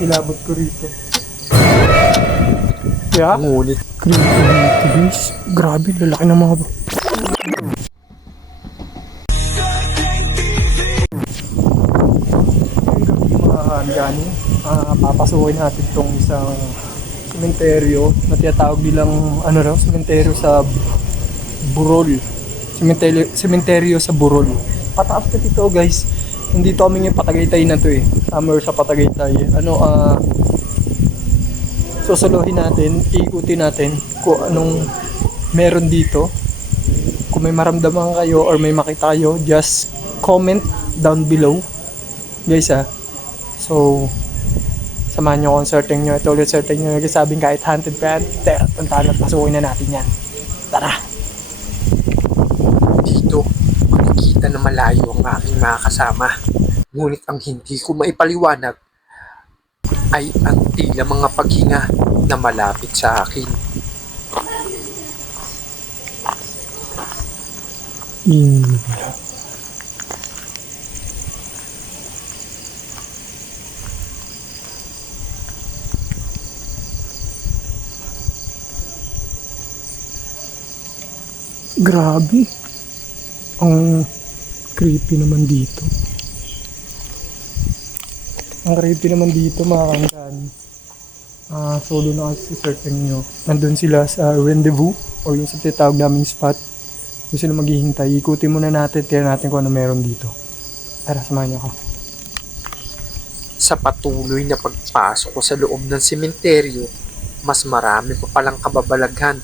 Ilabot ko rito. Yeah? Ngunit Creepy dito guys. Grabe, lalaki ng mga gani. Papasukin natin tong isang sementeryo na tinatawag bilang ano raw, sementeryo sa Burol. Sementeryo sa Burol. Pataas na dito guys. Hindi to kami yung Patagaytay na to eh. Summer sa Patagaytay. Susuluhin natin, iikutin natin kung anong meron dito. Kung may maramdaman kayo or may makita kayo, just comment down below. Guys So, samahan nyo kung certain nyo. Ito ulit certain nyo. Nagsasabing kahit hunted pa yan, tantahan at pasukin na natin yan. Tara! dito, makikita na malayo ang aking mga kasama. Ngunit ang hindi ko maipaliwanag ay ang tila mga paghinga na malapit sa akin. Grabe. Ang creepy naman dito. Ang creepy naman dito mga kangkan. Solo na kasi certain nyo. Nandun sila sa rendezvous o yung sa tinatawag naming spot. Doon sila maghihintay. Ikutin muna natin. Tignan natin kung ano meron dito. Tara, samahan nyo ako. Sa patuloy na pagpasok ko sa loob ng sementeryo, mas marami pa palang kababalaghan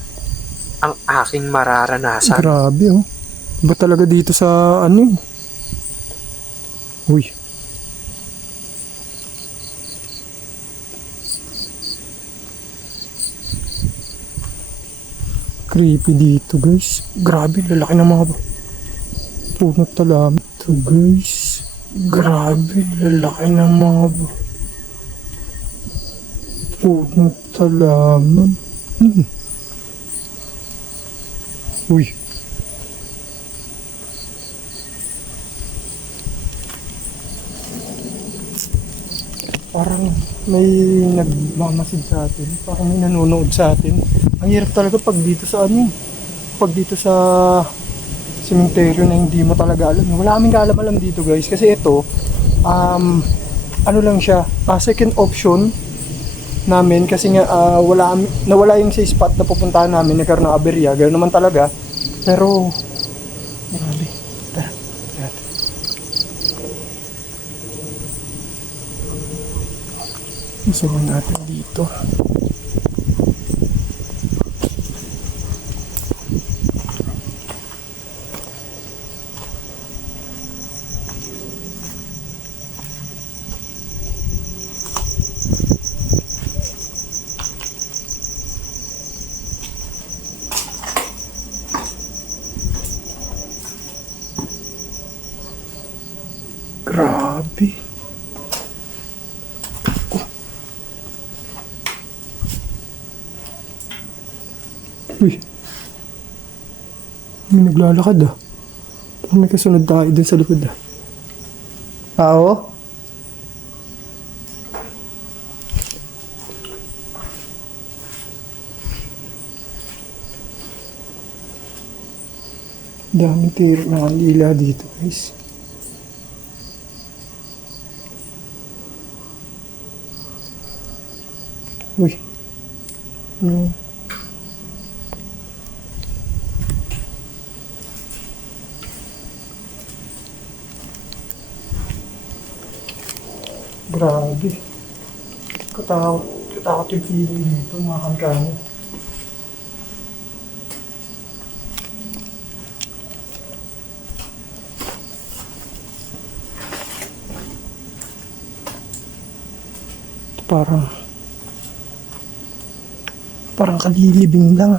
ang aking mararanasan. Grabe oh. Iba talaga dito sa ano eh. Uy. Creepy dito guys. Grabe, lalaki ng mga puno talaga. Ito guys. Grabe, lalaki ng mga puno talaman. Uy. Parang may nagmamasid sa atin. Parang may nanonood sa atin. Ang hirap talaga pag dito sa ano. Pag dito sa sementeryo na hindi mo talaga alam. Wala kaming kaalam-alam dito guys. Kasi ito, ano lang siya, second option namin. Kasi nga, nawala yung sa spot na pupuntahan namin. Nagkaroon ng aberya. Ganoon naman talaga. Pero, grabe. Tara, tara. Masuhan natin dito. Grabe. Uy. May naglalakad ah. Parang may kasunod tayo dun sa likod ah. Tao? Daming tiro na kanila dito guys. Uy. No. Grabe. Katakot yung feeling dito mga kangkano. Parang kalilibing lang.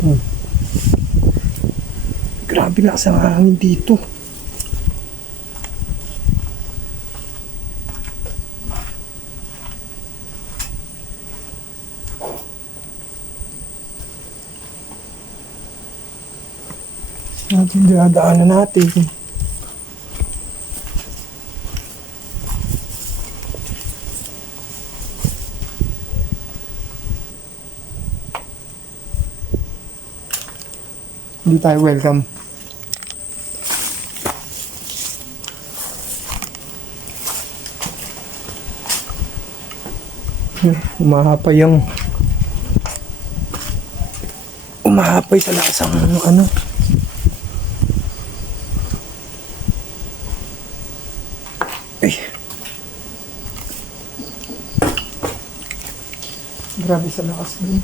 Hmm. Grabe lakas ang hangin dito. Natin dinadaanan natin. Hindi tayo welcome. Umahapay sa lakas ang ano. Ay. Grabe sa lakas din.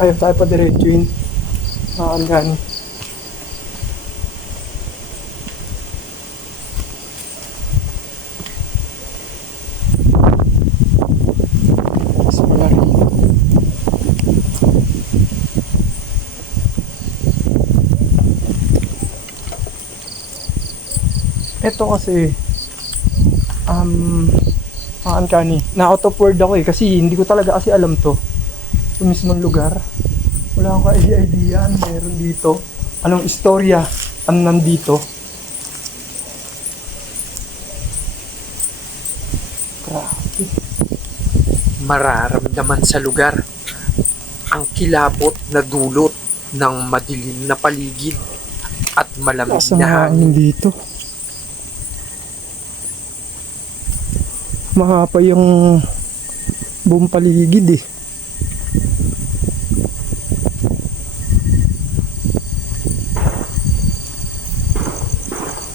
Ayaw tayo pa diretso yun. Nakakanggan. Mas malaki. Ito kasi uncanny. Na-out of word ako kasi hindi ko talaga kasi alam to. Sa mismong lugar. Wala akong idea ano meron dito. Anong istorya ang nandito. Grabe. Mararamdaman sa lugar ang kilabot na dulot ng madilim na paligid at malamig Lakas ang na hangin. hangin dito. Mahapay yung buong paligid eh.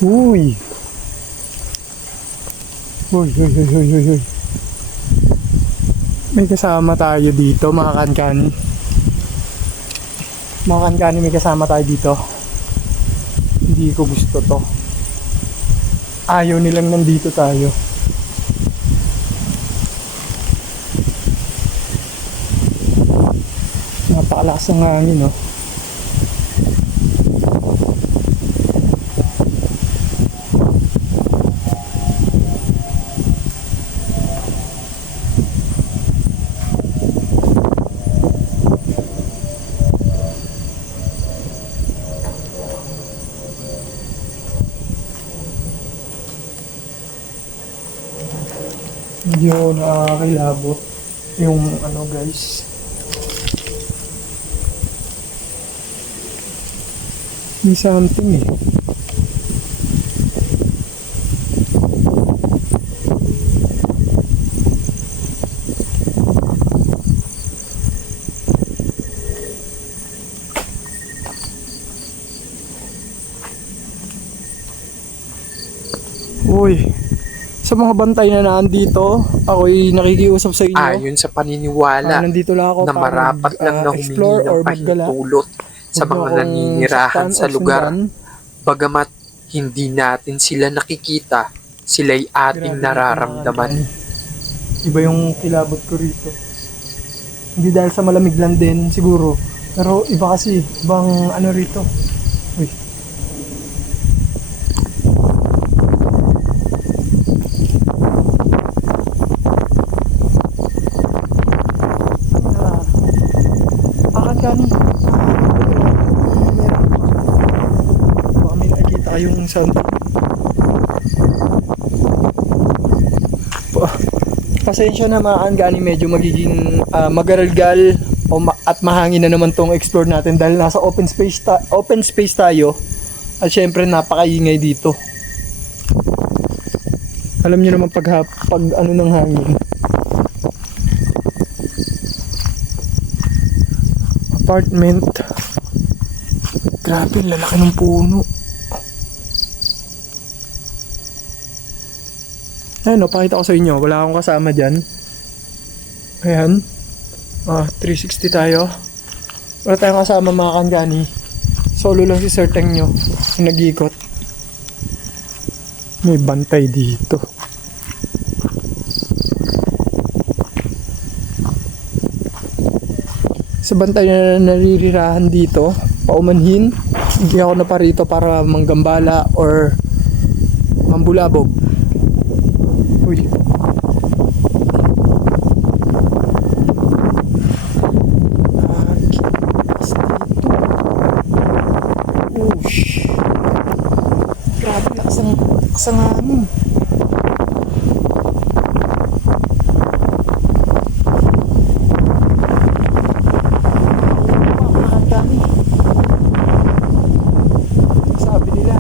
Uy. Uy. May kasama tayo dito, mga kankani. Mga kankani, may kasama tayo dito. Hindi ko gusto to. Ayaw nilang nandito tayo. Napakalakas ng hangin, no? Hindi ako nakakilabot yung ano guys. May something eh. Uy, sa mga bantay na nandito, ako'y nakikiusap sa inyo. Ayon sa paniniwala Nandito lang ako na para marapat lang na humingi explore or ng maggala. pahintulot sa Huwag niyo mga akong naninirahan saktan sa o lugar. sundan. Bagamat hindi natin sila nakikita, sila'y ating Grabe, nararamdaman. Iba yung kilabot ko rito. Hindi dahil sa malamig lang din siguro. Pero iba kasi, ibang ano rito. Uy. Akad kani. Baka may nakikita kayong something. Pasensya na mga kaangani, medyo magiging magaralgal at mahangin na naman tong explore natin dahil nasa open space tayo at syempre napakaingay dito. Alam niyo naman pag ano ng hangin. Apartment. Grabe, lalaki ng puno. Ayan o, pakita ko sa inyo. Wala akong kasama dyan. Ayan. 360 tayo. Wala tayong kasama mga kaangani. Solo lang si Sir Teng nyo. Yung nag-iikot. May bantay dito. sa bantay na naririrahan dito, paumanhin. Hindi ako na parito para manggambala or mambulabog. Uy. Kipas dito. Ush. Grabe, lakas ang hangin. Sabi nila,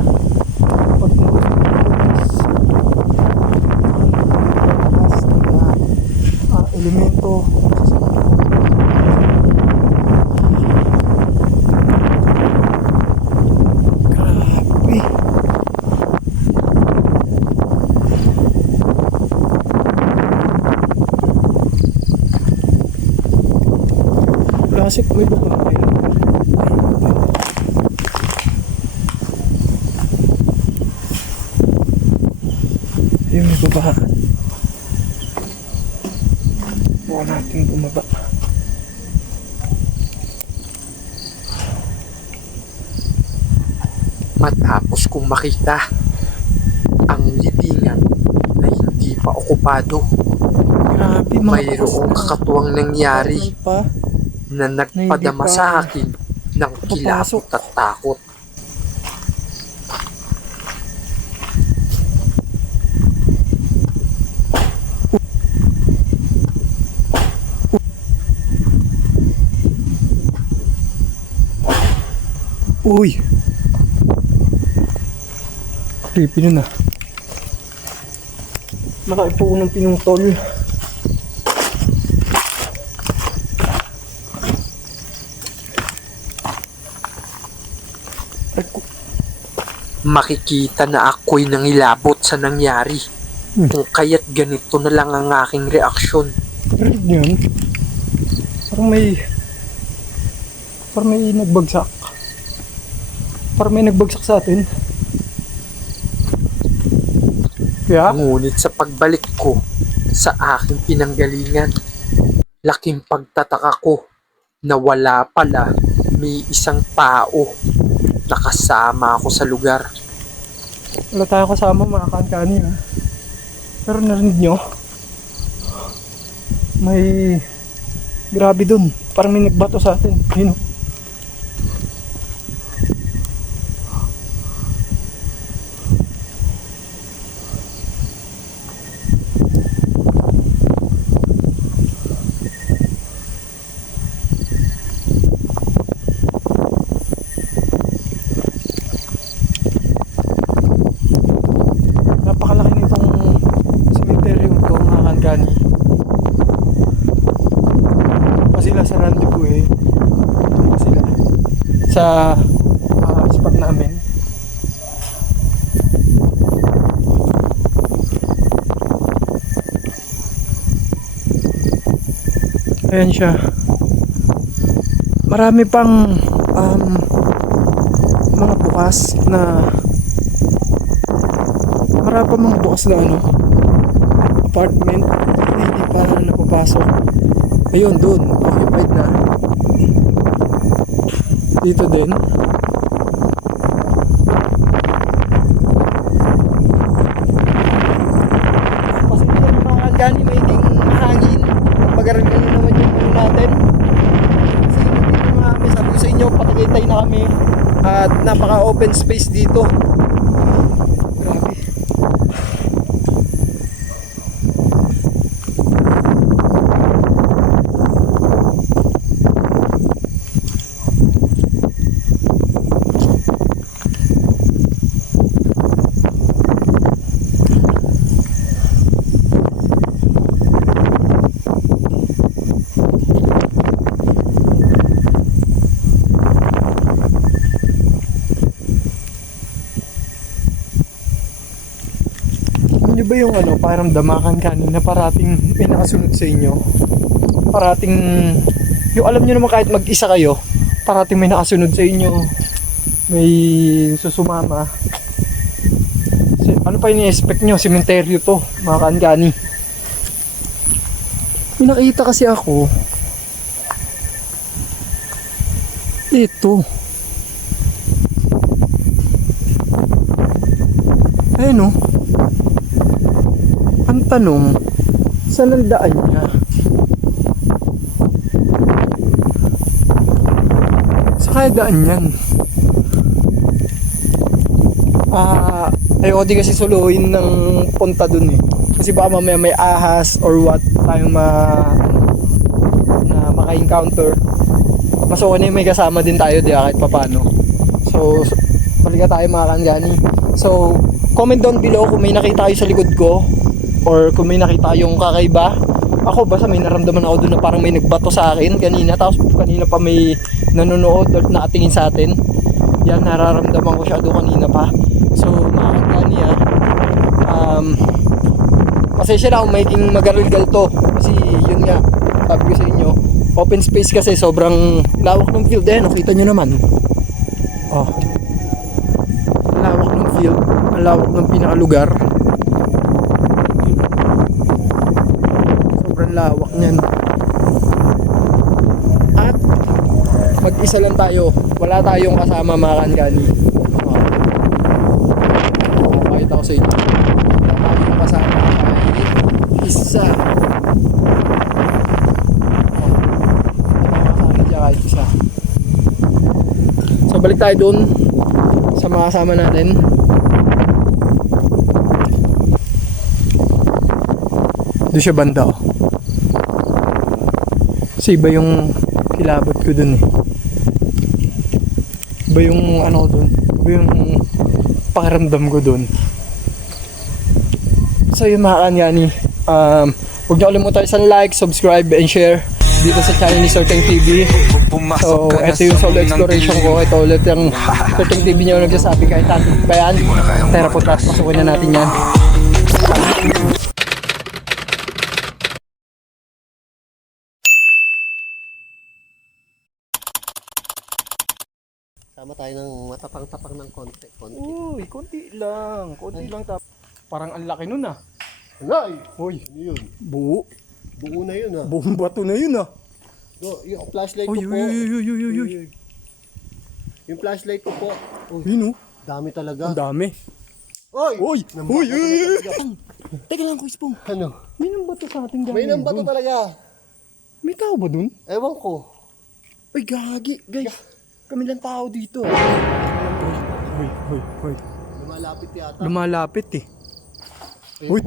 pag malakas ng mga elemento, grabe. Klasik, may bukod na kayo. Yung may baba. Buka natin bumaba. Matapos kong makita ang libingan na hindi pa okupado, Grabe, mga mayroong kakatuwang nangyari pa. na nagpadama pa sa akin ng kilabot at takot. Uy! Creepy nun ah. Nakaipo ng pinutol. Makikita na ako'y nangilabot sa nangyari. Kung kaya't ganito na lang ang aking reaksyon. Rinig niyo yun? Parang may nagbagsak. Parang may nagbagsak sa atin. Kaya? Ngunit sa pagbalik ko sa aking pinanggalingan, laking pagtataka ko na wala pala may isang tao na kasama ako sa lugar. Wala tayo kasama, mga kankani ha. Pero narinig nyo? May... Grabe dun. Parang may nagbato sa atin. Yun o. Napakalaki nitong cemetery to, mga kankani. Pa sila sa rendezvous eh. Doon pa sila sa spot namin. Ayan siya. Marami pang mga bukas na ano, apartment na hindi pa napapasok. Ayun, doon, occupied na. Dito din. Kasi yan, mga kankani, may hangin. Magaraming naman yung ano natin. Kasi hindi naman sabi ko sa inyo, patagaytay na kami. At napaka open space dito. Grabe. Ano ba yung ano, parang damakan kanina, parating may nakasunod sa inyo? Parating, yung alam nyo naman kahit mag-isa kayo, parating may nakasunod sa inyo, may susumama. Ano pa ini-expect nyo? Sementeryo to, mga kankani. May nakita kasi ako, dito. Ayun, oh. Ang tanong, saan ang daan niya? Sa kaya daan yan? Ayaw di kasi suluhin ng punta dun eh. Kasi baka mamaya may ahas or what tayong na maka-encounter. Mas okay na yung may kasama din tayo di kahit papano. So, balikan tayo mga Kangani. So, comment down below kung may nakita kayo sa likod ko or kung may nakita yung kakaiba. Ako basta may naramdaman ako doon na parang may nagbato sa akin kanina. Tapos kanina pa may nanonood at nakatingin sa atin. Yan, nararamdaman ko siya doon kanina pa. So, mga Kangani pasensya na kung maging magarulgal to. Kasi yun nga, sabi ko sa inyo, open space kasi sobrang lawak ng field. Eh, nakita nyo naman. Oh. Lawak ng field. Ang lawak ng pinakalugar. Sobrang lawak niyan. At mag-isa lang tayo. Wala tayong kasama mga Kangani. Pakita ko sa inyo. Wala tayong kasama kahit isa. Kahit isa. So balik tayo dun sa mga kasama natin. Doon siya banda, oh. Kasi iba yung kilabot ko dun eh. Iba yung ano dun. Iba yung pakiramdam ko dun. So yun mga Kangani, huwag niyo kalimutan sa like, subscribe, and share dito sa channel ni Sir Teng TV. So ito yung solo exploration ko. Ito ulit yung Sir Teng TV niyo nagsasabi kahit tatik pa yan. Tara po, pasukin na natin yan. Sama tayo ng matapang-tapang ng konti. Uy, konti lang. Konti lang tap. Parang ang laki nun ah. Nay! Uy, Ano yun? buo. Buo na yun ah. Buong bato na yun ah. Yung flashlight ko Uy, po. uy. Yung flashlight ko po. Yun oh. Dami Ang talaga. dami. Oy! Uy, Nambato uy, talaga. Teka lang, Kuya Spong. Ano? May nambato sa ating May nambato dun. talaga. May tao ba dun? Ewan ko. Uy, gagi. Guys, kami lang tao dito. Uy. Lumalapit yata. Lumalapit eh. Uy.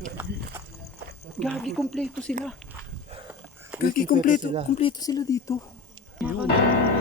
Gagi, kompleto sila. Gagi, Kompleto sila. kompleto sila dito. Makakanta